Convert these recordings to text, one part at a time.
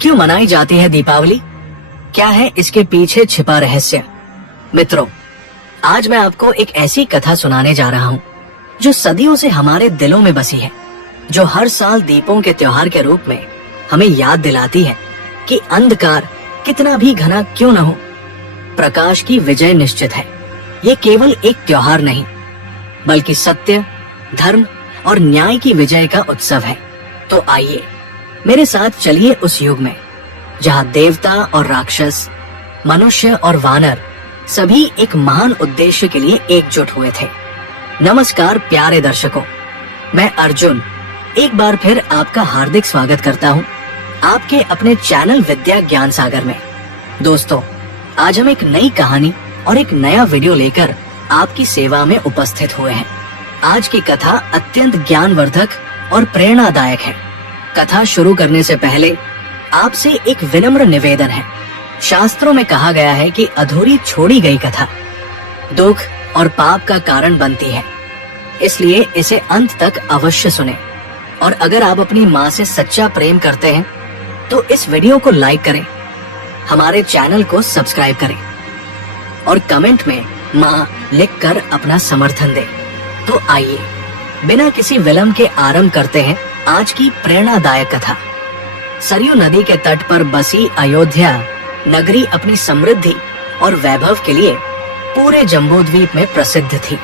क्यों मनाई जाती है दीपावली? क्या है इसके पीछे छिपा रहस्य? मित्रों, आज मैं आपको एक ऐसी कथा सुनाने जा रहा हूँ जो सदियों से हमारे दिलों में बसी है, जो हर साल दीपों के त्योहार के रूप में हमें याद दिलाती है कि अंधकार कितना भी घना क्यों न हो, प्रकाश की विजय निश्चित है। ये केवल एक त्योहार नहीं, बल्कि सत्य, धर्म और न्याय की विजय का उत्सव है। तो आइए मेरे साथ चलिए उस युग में जहाँ देवता और राक्षस, मनुष्य और वानर सभी एक महान उद्देश्य के लिए एकजुट हुए थे। नमस्कार प्यारे दर्शकों, मैं अर्जुन एक बार फिर आपका हार्दिक स्वागत करता हूँ आपके अपने चैनल विद्या ज्ञान सागर में। दोस्तों, आज हम एक नई कहानी और एक नया वीडियो लेकर आपकी सेवा में उपस्थित हुए हैं। आज की कथा अत्यंत ज्ञानवर्धक और प्रेरणादायक है। कथा शुरू करने से पहले आपसे एक विनम्र निवेदन है। शास्त्रों में कहा गया है कि अधूरी छोड़ी गई कथा दुख और पाप का कारण बनती है, इसलिए इसे अंत तक अवश्य सुने। और अगर आप अपनी माँ से सच्चा प्रेम करते हैं तो इस वीडियो को लाइक करें, हमारे चैनल को सब्सक्राइब करें और कमेंट में माँ लिखकर अपना समर्थन दें। तो आइए बिना किसी विलंब के आरंभ करते हैं आज की प्रेरणादायक कथा। सरयू नदी के तट पर बसी अयोध्या नगरी अपनी समृद्धि और वैभव के लिए पूरे जम्बूद्वीप में प्रसिद्ध थी।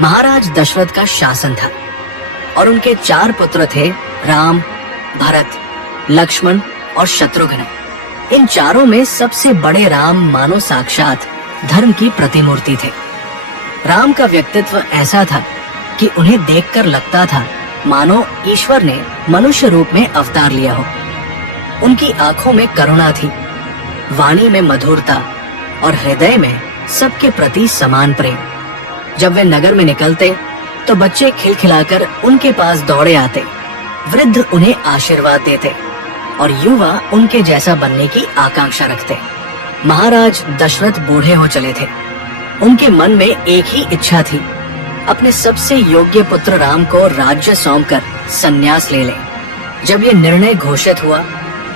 महाराज दशरथ का शासन था और उनके 4 पुत्र थे, राम, भरत, लक्ष्मण और शत्रुघ्न। इन चारों में सबसे बड़े राम मानो साक्षात धर्म की प्रतिमूर्ति थे। राम का व्यक्तित्व ऐसा था कि उन्हें देखकर लगता था मानो ईश्वर ने मनुष्य रूप में अवतार लिया हो। उनकी आंखों में करुणा थी, वाणी में मधुरता और हृदय में सबके प्रति समान प्रेम। जब वे नगर में निकलते तो बच्चे खिलखिलाकर उनके पास दौड़े आते, वृद्ध उन्हें आशीर्वाद देते और युवा उनके जैसा बनने की आकांक्षा रखते। महाराज दशरथ बूढ़े हो चले थे। उनके मन में एक ही इच्छा थी, अपने सबसे योग्य पुत्र राम को राज्य सौंपकर संन्यास ले लें। जब ये निर्णय घोषित हुआ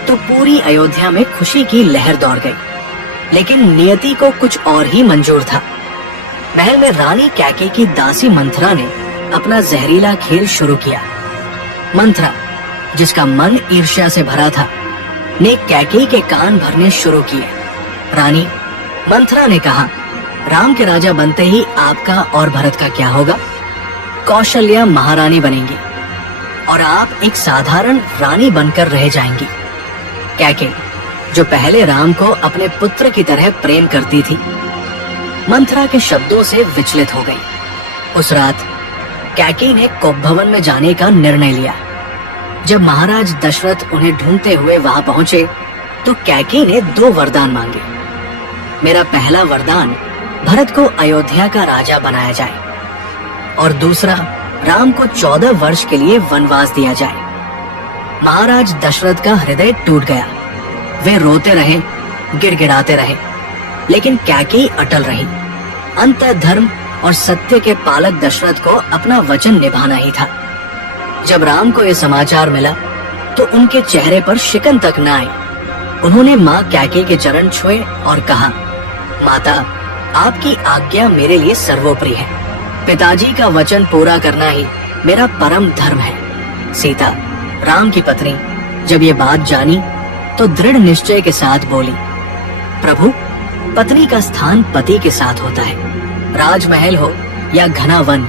तो पूरी अयोध्या में खुशी की लहर दौड़ गई। लेकिन नियति को कुछ और ही मंजूर था। महल में रानी कैकेयी की दासी मंथरा ने अपना जहरीला खेल शुरू किया। मंथरा, जिसका मन ईर्ष्या से भरा था, ने कैकेयी के कान भरने शुरू किए। रानी मंथरा ने कहा, राम के राजा बनते ही आपका और भरत का क्या होगा? कौशल्या महारानी बनेंगी और आप एक साधारण रानी बनकर रह जाएंगी। कैकेयी, जो पहले राम को अपने पुत्र की तरह प्रेम करती थी, मंथरा के शब्दों से विचलित हो गई। उस रात कैकेयी ने कोपभवन में जाने का निर्णय लिया। जब महाराज दशरथ उन्हें ढूंढते हुए वहां पहुंचे तो कैकेयी ने 2 वरदान मांगे। मेरा पहला वरदान भरत को अयोध्या का राजा बनाया जाए और दूसरा, राम को 14 वर्ष के लिए वनवास दिया जाए। महाराज दशरथ का हृदय टूट गया। वे रोते रहे, गिड़गिड़ाते रहे, लेकिन कैकेयी अटल रही। अंततः धर्म और सत्य के पालक दशरथ को अपना वचन निभाना ही था। जब राम को यह समाचार मिला तो उनके चेहरे पर शिकन तक न आई। उन्होंने माँ कैकेयी के चरण छुए और कहा, माता, आपकी आज्ञा मेरे लिए सर्वोपरि है। पिताजी का वचन पूरा करना ही मेरा परम धर्म है। सीता, राम की पत्नी, जब ये बात जानी तो दृढ़ निश्चय के साथ बोली, प्रभु, पत्नी का स्थान पति के साथ होता है। राजमहल हो या घना वन,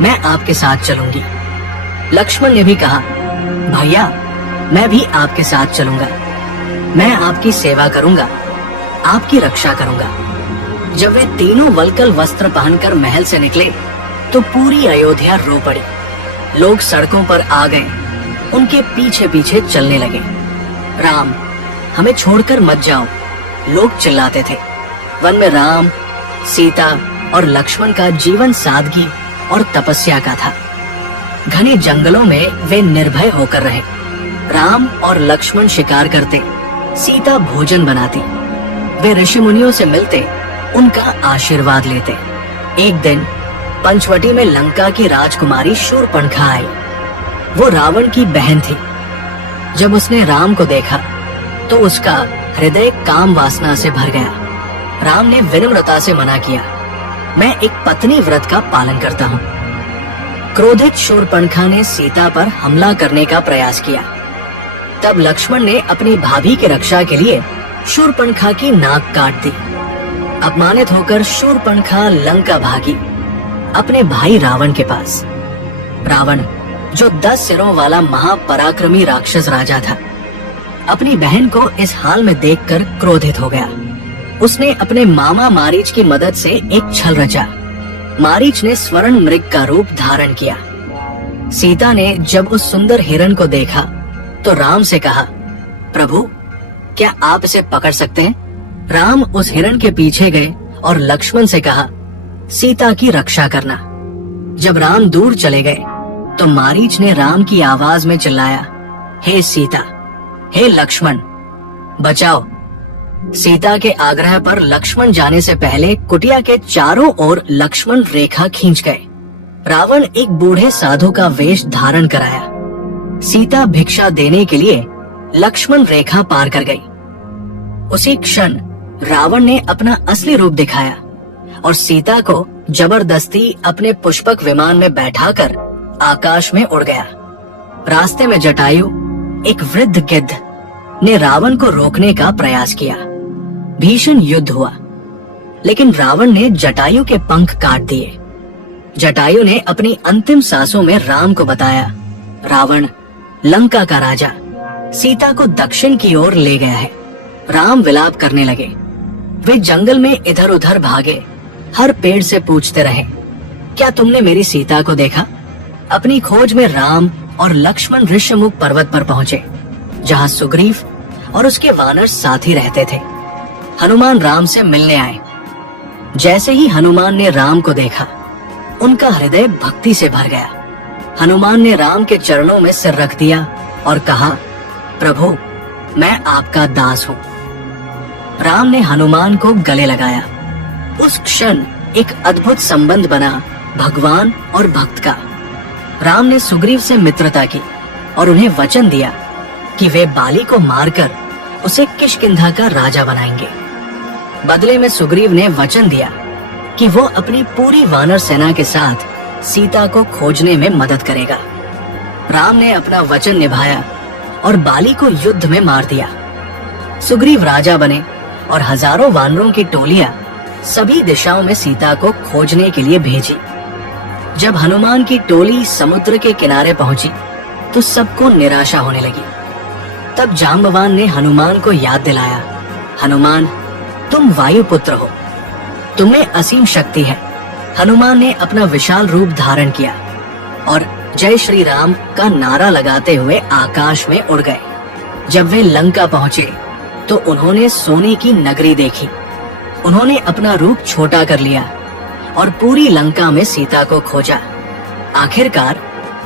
मैं आपके साथ चलूंगी। लक्ष्मण ने भी कहा, भैया, मैं भी आपके साथ चलूंगा। मैं आपकी सेवा करूंगा, आपकी रक्षा करूंगा। जब वे तीनों वल्कल वस्त्र पहनकर महल से निकले तो पूरी अयोध्या रो पड़ी। लोग सड़कों पर आ गए, उनके पीछे पीछे चलने लगे। राम, हमें छोड़कर मत जाओ, लोग चिल्लाते थे। वन में राम, सीता और लक्ष्मण का जीवन सादगी और तपस्या का था। घने जंगलों में वे निर्भय होकर रहे। राम और लक्ष्मण शिकार करते, सीता भोजन बनाती, वे ऋषि मुनियों से मिलते, उनका आशीर्वाद लेते। एक दिन पंचवटी में लंका की राजकुमारी शूर्पणखा आई। वो रावण की बहन थी। जब उसने राम को देखा तो उसका हृदय काम वासना से भर गया। राम ने विनम्रता से मना किया, मैं एक पत्नी व्रत का पालन करता हूँ। क्रोधित शूरपणखा ने सीता पर हमला करने का प्रयास किया। तब लक्ष्मण ने अपनी भाभी की रक्षा के लिए शूरपणखा की नाक काट दी। अपमानित होकर शूरपणखा लंका भागी अपने भाई रावण के पास। रावण, जो 10 सिरों वाला महापराक्रमी राक्षस राजा था, अपनी बहन को इस हाल में देखकर क्रोधित हो गया। उसने अपने मामा मारीच की मदद से एक छल रचा। मारीच ने स्वर्ण मृग का रूप धारण किया। सीता ने जब उस सुंदर हिरण को देखा तो राम से कहा, प्रभु, क्या आप इसे पकड़ सकते हैं? राम उस हिरण के पीछे गए और लक्ष्मण से कहा, सीता की रक्षा करना। जब राम दूर चले गए तो मारीच ने राम की आवाज में चिल्लाया, हे सीता, हे लक्ष्मण, बचाओ। सीता के आग्रह पर लक्ष्मण जाने से पहले कुटिया के चारों ओर लक्ष्मण रेखा खींच गए। रावण एक बूढ़े साधु का वेश धारण कराया। सीता भिक्षा देने के लिए लक्ष्मण रेखा पार कर गई। उसी क्षण रावण ने अपना असली रूप दिखाया और सीता को जबरदस्ती अपने पुष्पक विमान में बैठाकर आकाश में उड़ गया। रास्ते में जटायु, एक वृद्ध गिद्ध, ने रावण को रोकने का प्रयास किया। भीषण युद्ध हुआ, लेकिन रावण ने जटायु के पंख काट दिए। जटायु ने अपनी अंतिम सांसों में राम को बताया, रावण लंका का राजा सीता को दक्षिण की ओर ले गया है। राम विलाप करने लगे। वे जंगल में इधर उधर भागे, हर पेड़ से पूछते रहे, क्या तुमने मेरी सीता को देखा? अपनी खोज में राम और लक्ष्मण ऋष्यमुख पर्वत पर पहुंचे, जहां सुग्रीव और उसके वानर साथी रहते थे। हनुमान राम से मिलने आए। जैसे ही हनुमान ने राम को देखा, उनका हृदय भक्ति से भर गया। हनुमान ने राम के चरणों में सिर रख दिया और कहा, प्रभु, मैं आपका दास हूँ। राम ने हनुमान को गले लगाया। उस क्षण एक अद्भुत संबंध बना भगवान और भक्त का। राम ने सुग्रीव से मित्रता की और उन्हें वचन दिया कि वे बाली को मारकर उसे किष्किंधा का राजा बनाएंगे। बदले में सुग्रीव ने वचन दिया कि वो अपनी पूरी वानर सेना के साथ सीता को खोजने में मदद करेगा। राम ने अपना वचन निभाया और बाली को युद्ध में मार दिया। सुग्रीव राजा बने और हजारों वानरों की टोलियां सभी दिशाओं में सीता को खोजने के लिए भेजी। जब हनुमान की टोली समुद्र के किनारे पहुंची तो सबको निराशा होने लगी। तब जांबवान ने हनुमान को याद दिलाया, हनुमान, तुम वायुपुत्र हो, तुम्हें असीम शक्ति है। हनुमान ने अपना विशाल रूप धारण किया और जय श्री राम का नारा लगाते हुए आकाश में उड़ गए। जब वे लंका पहुंचे तो उन्होंने सोने की नगरी देखी। उन्होंने अपना रूप छोटा कर लिया और पूरी लंका में सीता को खोजा। आखिरकार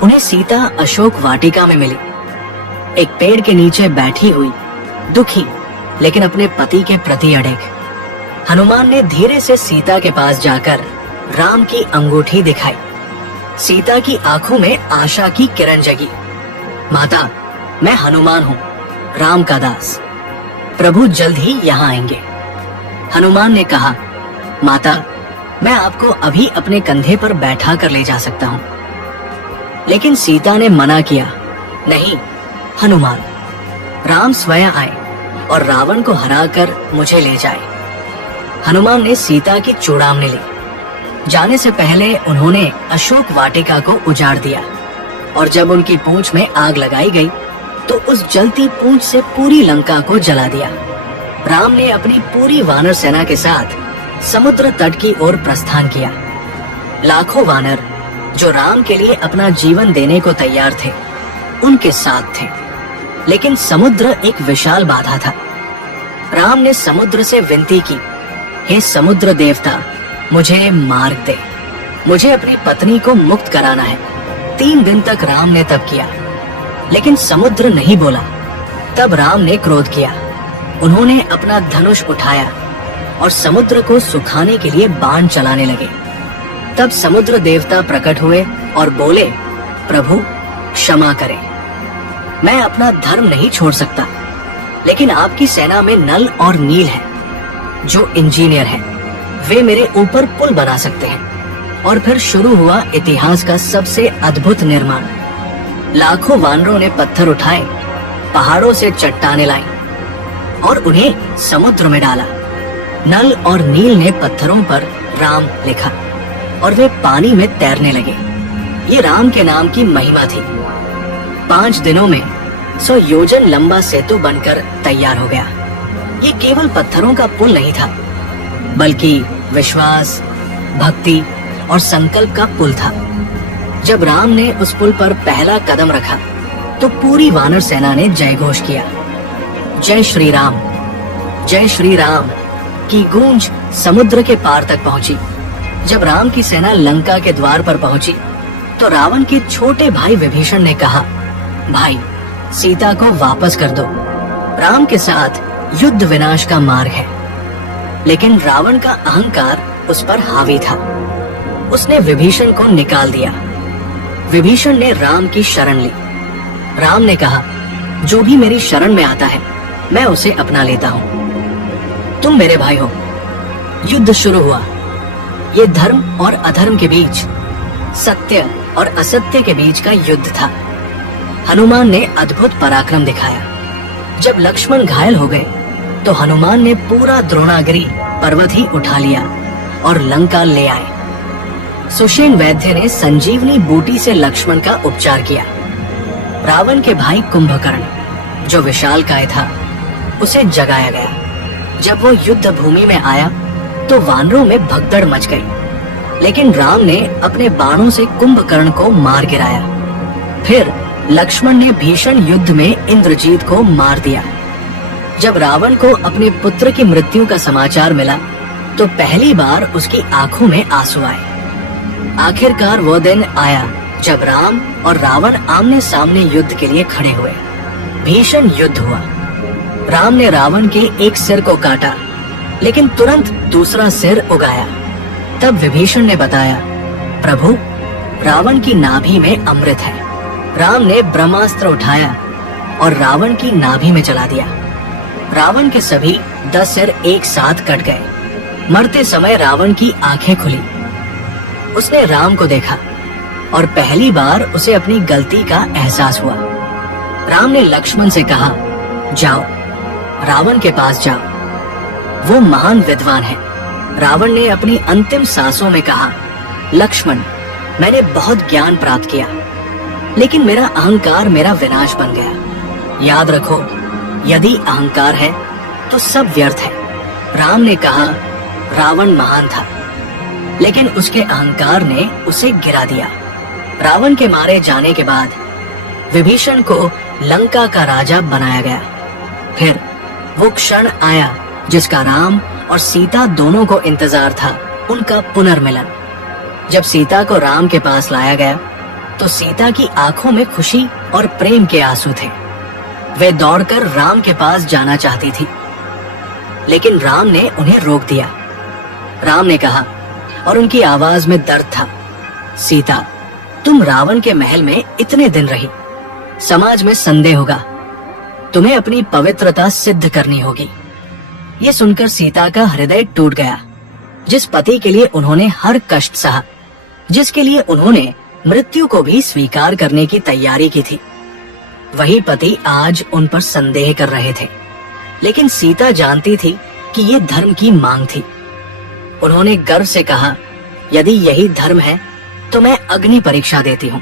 उन्हें सीता अशोक वाटिका में मिली, एक पेड़ के नीचे बैठी हुई, दुखी लेकिन अपने पति के प्रति अड़िग। हनुमान ने धीरे से सीता के पास जाकर राम की अंगूठी दिखाई। सीता की आंखों में आशा की किरण जगी। माता, मैं हनुमान हूँ, राम का दास। प्रभु जल्द ही यहाँ आएंगे। हनुमान ने कहा, माता, मैं आपको अभी अपने कंधे पर बैठा कर ले जा सकता हूँ। लेकिन सीता ने मना किया, नहीं हनुमान, राम स्वयं आए और रावण को हराकर मुझे ले जाए। हनुमान ने सीता की चूड़ामनी ली। जाने से पहले उन्होंने अशोक वाटिका को उजाड़ दिया और जब उनकी पूंछ में आग लगाई गई तो उस जलती पूंछ से पूरी लंका को जला दिया। राम ने अपनी पूरी वानर सेना के साथ समुद्र तट की ओर प्रस्थान किया। लाखों वानर जो राम के लिए अपना जीवन देने को तैयार थे, उनके साथ थे। लेकिन समुद्र एक विशाल बाधा था। राम ने समुद्र से विनती की, हे समुद्र देवता, मुझे मार्ग दे, मुझे अपनी पत्नी को मुक्त कराना है। 3 दिन तक राम ने तप किया, लेकिन समुद्र नहीं बोला। तब राम ने क्रोध किया। उन्होंने अपना धनुष उठाया और समुद्र को सुखाने के लिए बाण चलाने लगे। तब समुद्र देवता प्रकट हुए और बोले, प्रभु क्षमा करें, मैं अपना धर्म नहीं छोड़ सकता। लेकिन आपकी सेना में नल और नील है, जो इंजीनियर हैं। वे मेरे ऊपर पुल बना सकते हैं। और फिर शुरू हुआ इतिहास का सबसे अद्भुत निर्माण। लाखों वानरों ने पत्थर उठाए, पहाड़ों से चट्टानें लाई और उन्हें समुद्र में डाला। नल और नील ने पत्थरों पर राम लिखा और वे पानी में तैरने लगे। ये राम के नाम की महिमा थी। 5 दिनों में 100 योजन लंबा सेतु बनकर तैयार हो गया। ये केवल पत्थरों का पुल नहीं था, बल्कि विश्वास, भक्ति और संकल्प का पुल था। जब राम ने उस पुल पर पहला कदम रखा तो पूरी वानर सेना ने जय घोष किया। जय श्री राम की गूंज समुद्र के पार तक पहुंची। जब राम की सेना लंका के द्वार पर पहुंची तो रावण के छोटे भाई विभीषण ने कहा, भाई सीता को वापस कर दो। राम के साथ युद्ध विनाश का मार्ग है। लेकिन रावण का अहंकार उस पर हावी था। उसने विभीषण को निकाल दिया। विभीषण ने राम की शरण ली। राम ने कहा, जो भी मेरी शरण में आता है मैं उसे अपना लेता हूँ। तुम मेरे भाई हो। युद्ध शुरू हुआ। ये धर्म और अधर्म के बीच, सत्य और असत्य के बीच का युद्ध था। हनुमान ने अद्भुत पराक्रम दिखाया। जब लक्ष्मण घायल हो गए तो हनुमान ने पूरा द्रोणागिरी पर्वत ही उठा लिया और लंका ले आए। सुषेण वैद्य ने संजीवनी बूटी से लक्ष्मण का उपचार किया। रावण के भाई कुंभकर्ण, जो विशालकाय था, उसे जगाया गया। जब वो युद्ध भूमि में आया तो वानरों में भगदड़ मच गई। लेकिन राम ने अपने बाणों से कुंभकर्ण को मार गिराया। फिर लक्ष्मण ने भीषण युद्ध में इंद्रजीत को मार दिया। जब रावण को अपने पुत्र की मृत्यु का समाचार मिला तो पहली बार उसकी आंखों में आंसू आए। आखिरकार वो दिन आया जब राम और रावण आमने सामने युद्ध के लिए खड़े हुए। भीषण युद्ध हुआ। राम ने रावण के एक सिर को काटा, लेकिन तुरंत दूसरा सिर उगाया। तब विभीषण ने बताया, प्रभु, रावण की नाभि में अमृत है। राम ने ब्रह्मास्त्र उठाया और रावण की नाभि में चला दिया। रावण के सभी 10 सिर एक साथ कट गए। मरते समय रावण की आंखें खुली। उसने राम को देखा और पहली बार उसे अपनी गलती का एहसास हुआ। राम ने लक्ष्मण से कहा, जाओ, रावण के पास जाओ, वो महान विद्वान है। रावण ने अपनी अंतिम सांसों में कहा, लक्ष्मण, मैंने बहुत ज्ञान प्राप्त किया, लेकिन मेरा अहंकार मेरा विनाश बन गया। याद रखो, यदि अहंकार है तो सब व्यर्थ है। राम ने कहा, रावण महान था, लेकिन उसके अहंकार ने उसे गिरा दिया। रावण के मारे जाने के बाद विभीषण को लंका का राजा बनाया गया। फिर वो क्षण आया जिसका राम और सीता दोनों को इंतजार था, उनका पुनर्मिलन। जब सीता को राम के पास लाया गया तो सीता की आंखों में खुशी और प्रेम के आंसू थे। वे दौड़कर राम के पास जाना चाहती थी, लेकिन राम ने उन्हें रोक दिया। राम ने कहा, और उनकी आवाज में दर्द था, सीता, तुम रावण के महल में इतने दिन रही, समाज में संदेह होगा, तुम्हें अपनी पवित्रता सिद्ध करनी होगी। ये सुनकर सीता का हृदय टूट गया। जिस पति के लिए उन्होंने हर कष्ट सहा, जिसके लिए उन्होंने मृत्यु को भी स्वीकार करने की तैयारी की थी, वही पति आज उन पर संदेह कर रहे थे। लेकिन सीता जानती थी कि ये धर्म की मांग थी। उन्होंने गर्व से कहा, यदि यही धर्म है तो मैं अग्नि परीक्षा देती हूँ।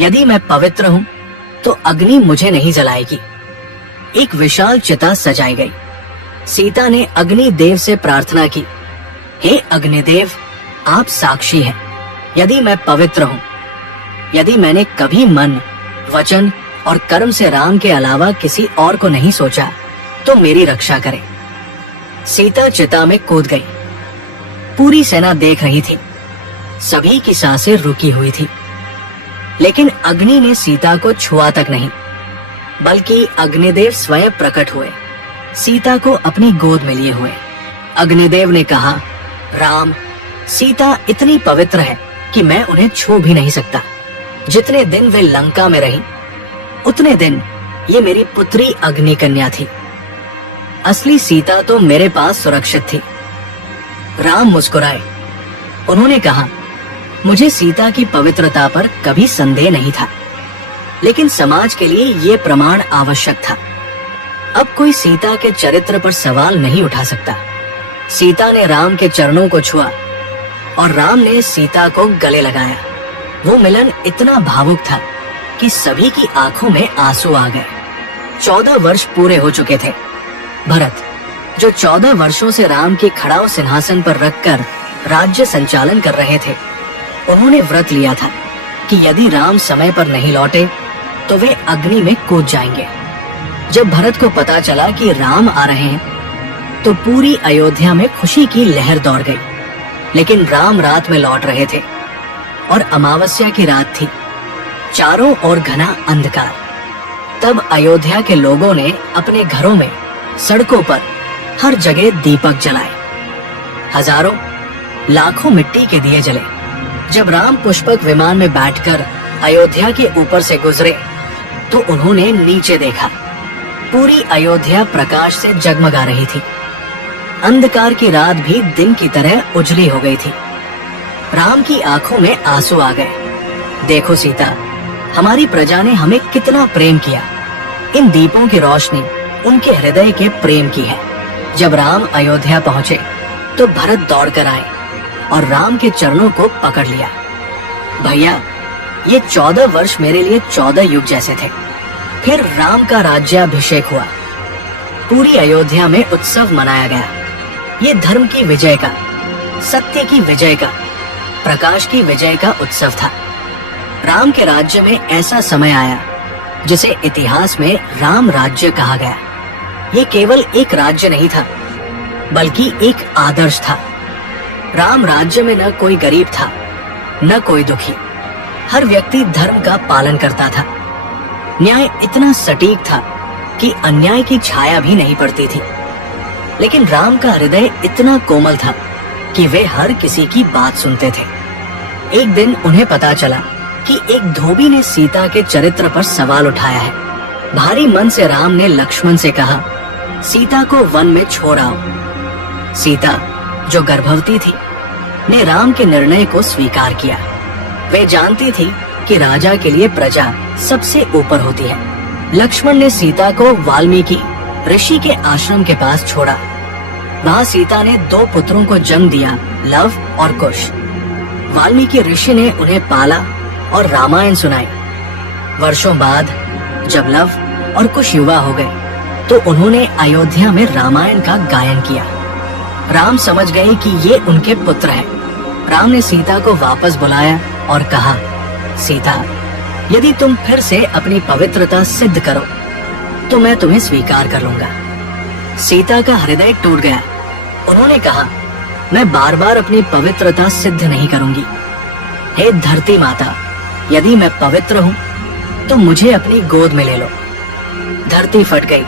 यदि मैं पवित्र हूँ तो अग्नि मुझे नहीं जलाएगी। एक विशाल चिता सजाई गई। सीता ने अग्नि देव से प्रार्थना की, हे अग्निदेव, आप साक्षी हैं। यदि मैं पवित्र हूँ, यदि मैंने कभी मन, वचन और कर्म से राम के अलावा किसी और को नहीं सोचा, तो मेरी रक्षा करें। सीता चिता में कूद गई। पूरी सेना देख रही थी। सभी की सांसें रुकी हुई थी, लेकिन अग्नि ने सीता को छुआ तक नहीं, बल्कि अग्निदेव स्वयं प्रकट हुए, सीता को अपनी गोद में लिए हुए। अग्निदेव ने कहा, राम, सीता इतनी पवित्र है कि मैं उन्हें छू भी नहीं सकता। जितने दिन वे लंका में रही, उतने दिन ये मेरी पुत्री अग्नि कन्या थी। असली सीता तो मेरे पास सुरक्षित थी। राम मुस्कुराए। उन्होंने कहा, मुझे सीता की पवित्रता पर कभी संदेह नहीं था, लेकिन समाज के लिए ये प्रमाण आवश्यक था। अब कोई सीता के चरित्र पर सवाल नहीं उठा सकता। सीता ने राम के चरणों को छुआ और राम ने सीता को गले लगाया। वो मिलन इतना भावुक था कि सभी की आंखों में आंसू आ गए। 14 वर्ष पूरे हो चुके थे। भरत, जो 14 वर्षों से राम के खड़ाऊ सिंहासन पर रखकर राज्य संचालन कर रहे थे, उन्होंने व्रत लिया था कि यदि राम समय पर नहीं लौटे तो वे अग्नि में कूद जाएंगे। जब भरत को पता चला कि राम आ रहे हैं, तो पूरी अयोध्या में खुशी की लहर दौड़ गई। लेकिन राम रात में लौट रहे थे और अमावस्या की रात थी। चारों ओर घना अंधकार। तब अयोध्या के लोगों ने अपने घरों में, सड़कों पर, हर जगह दीपक जलाए। हजारों, लाखों मिट्टी के दिए जले। जब राम पुष्पक विमान में बैठकर अयोध्या के ऊपर से गुजरे, तो उन्होंने नीचे देखा। पूरी अयोध्या प्रकाश से जगमगा रही थी। अंधकार की रात भी दिन की तरह उजली हो गई थी। राम की आंखों में आंसू आ गए। देखो सीता, हमारी प्रजा ने हमें कितना प्रेम किया। इन दीपों की रोशनी उनके हृदय के प्रेम की है। जब राम अयोध्या पहुंचे, तो भरत दौड़कर आए और राम के चरणों को पकड़ लिया। भैया, ये 14 वर्ष मेरे लिए 14 युग जैसे थे। फिर राम का राज्याभिषेक हुआ। पूरी अयोध्या में उत्सव मनाया गया। ये धर्म की विजय का, सत्य की विजय का, प्रकाश की विजय का उत्सव था। राम के राज्य में ऐसा समय आया जिसे इतिहास में राम राज्य कहा गया। ये केवल एक राज्य नहीं था, बल्कि एक आदर्श था। राम राज्य में न कोई गरीब था, न कोई दुखी। हर व्यक्ति धर्म का पालन करता था। न्याय इतना सटीक था कि अन्याय की छाया भी नहीं पड़ती थी। लेकिन राम का हृदय इतना कोमल था कि वे हर किसी की बात सुनते थे। एक दिन उन्हें पता चला कि एक धोबी ने सीता के चरित्र पर सवाल उठाया है। भारी मन से राम ने लक्ष्मण से कहा, सीता को वन में छोड़ आओ। सीता, जो गर्भवती थी, ने राम के निर्णय को स्वीकार किया। वे जानती थी कि राजा के लिए प्रजा सबसे ऊपर होती है। लक्ष्मण ने सीता को वाल्मीकि ऋषि के आश्रम के पास छोड़ा। वहाँ सीता ने 2 पुत्रों को जन्म दिया, लव और कुश। वाल्मीकि ऋषि ने उन्हें पाला और रामायण सुनाई। वर्षों बाद जब लव और कुश युवा हो गए, तो उन्होंने अयोध्या में रामायण का गायन किया। राम समझ गए कि ये उनके पुत्र हैं। राम ने सीता को वापस बुलाया और कहा, सीता, यदि तुम फिर से अपनी पवित्रता सिद्ध करो, तो मैं तुम्हें स्वीकार कर लूंगा। सीता का हृदय टूट गया। उन्होंने कहा, मैं बार बार अपनी पवित्रता सिद्ध नहीं करूंगी। हे धरती माता, यदि मैं पवित्र हूँ, तो मुझे अपनी गोद में ले लो। धरती फट गई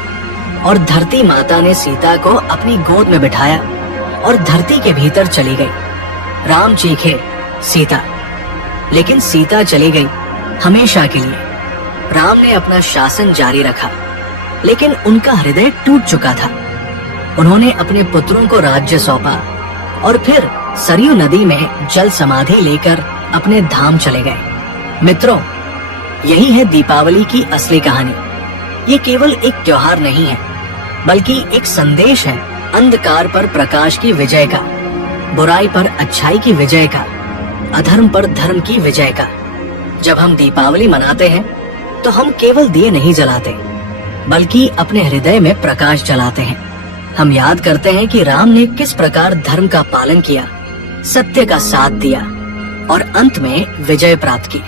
और धरती माता ने सीता को अपनी गोद में बिठाया और धरती के भीतर चली गई। राम चीखे, सीता, लेकिन सीता चली गई हमेशा के लिए। राम ने अपना शासन जारी रखा, लेकिन उनका हृदय टूट चुका था। उन्होंने अपने पुत्रों को राज्य सौंपा और फिर सरयू नदी में जल समाधि लेकर अपने धाम चले गए। मित्रों, यही है दीपावली की असली कहानी। ये केवल एक त्योहार नहीं है, बल्कि एक संदेश है अंधकार पर प्रकाश की विजय का, बुराई पर अच्छाई की विजय का, अधर्म पर धर्म की विजय का। जब हम दीपावली मनाते हैं, तो हम केवल दिए नहीं जलाते, बल्कि अपने हृदय में प्रकाश जलाते हैं। हम याद करते हैं कि राम ने किस प्रकार धर्म का पालन किया, सत्य का साथ दिया और अंत में विजय प्राप्त की।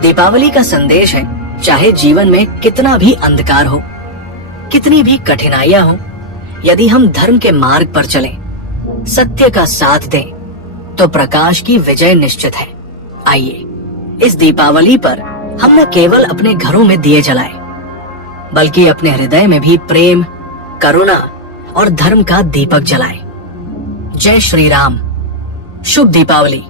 दीपावली का संदेश है, चाहे जीवन में कितना भी अंधकार हो, कितनी भी कठिनाइयां हो, यदि हम धर्म के मार्ग पर चलें, सत्य का साथ दें, तो प्रकाश की विजय निश्चित है। आइए, इस दीपावली पर हम न केवल अपने घरों में दिए जलाएं, बल्कि अपने हृदय में भी प्रेम, करुणा और धर्म का दीपक जलाएं। जय श्री राम। शुभ दीपावली।